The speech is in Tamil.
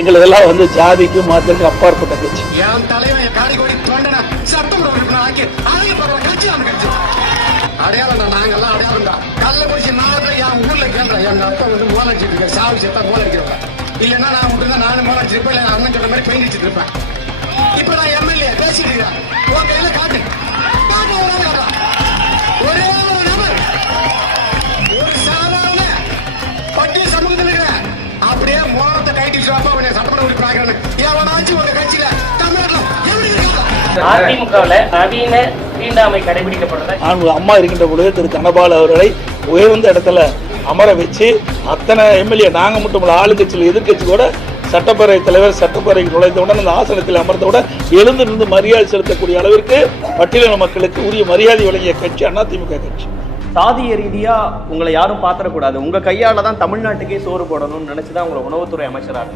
எங்களதெல்லாம் வந்து ஜாதிக்கு மதத்துக்கு அப்பாற்பட்ட கட்சி. என் தலைவன் காடிக்கோடி தோண்டன சட்டம் ஆக்கி கட்சி அந்த கட்சி அடையாளம் நாங்கெல்லாம் அடையாளம் தான். கல்ல குடிச்சு நான் என் ஊர்ல கேட்கிறேன். எங்க அப்பா வந்து மோலடிச்சிட்டு இருக்காரு, சாவி செத்தா மோலடிக்கிறேன். இல்லைன்னா நான் விட்டுருந்தா நானும் மோலடிச்சிருப்பேன், இல்லை அண்ணன் சொன்ன மாதிரி பெயிண்ட் அடிச்சுட்டு இருப்பேன். இப்ப நான் எம்எல்ஏ பேசிட்டு இருக்கேன், உன் கையில காட்டு ஒரே ஒரு நபர், ஒரு சாதாரண பட்டிய சமூகத்தில் இருக்கிற அப்படியே மோலத்தை கைட்டு அப்பா சட்டமன்ற உறுப்பினர் எவனாச்சும் ஒரு கட்சியில தமிழ்நாட்டில் அதிமுகவில் நவீன தீண்டாமை கடைபிடிக்கப்பட்டது. அம்மா இருக்கின்ற பொழுது திரு தனபால் அவர்களை உயர்ந்த இடத்துல அமர வச்சு அத்தனை எம்எல்ஏ நாங்க மட்டும் இல்ல, ஆளுங்கட்சியில் எதிர்கட்சி கூட சட்டப்பேரவை தலைவர் சட்டப்பேரவைக்கு நுழைந்தவுடன் அந்த ஆசனத்தில் அமர்ந்தவுடன் எழுந்து நின்று மரியாதை செலுத்தக்கூடிய அளவிற்கு பட்டியலின மக்களுக்கு உரிய மரியாதை வழங்கிய கட்சி அதிமுக கட்சி. சாதிய ரீதியா உங்களை யாரும் பாத்திரக்கூடாது, உங்க கையால தான் தமிழ்நாட்டுக்கே சோறு போடணும்னு நினைச்சுதான் உங்களை உணவுத்துறை அமைச்சராக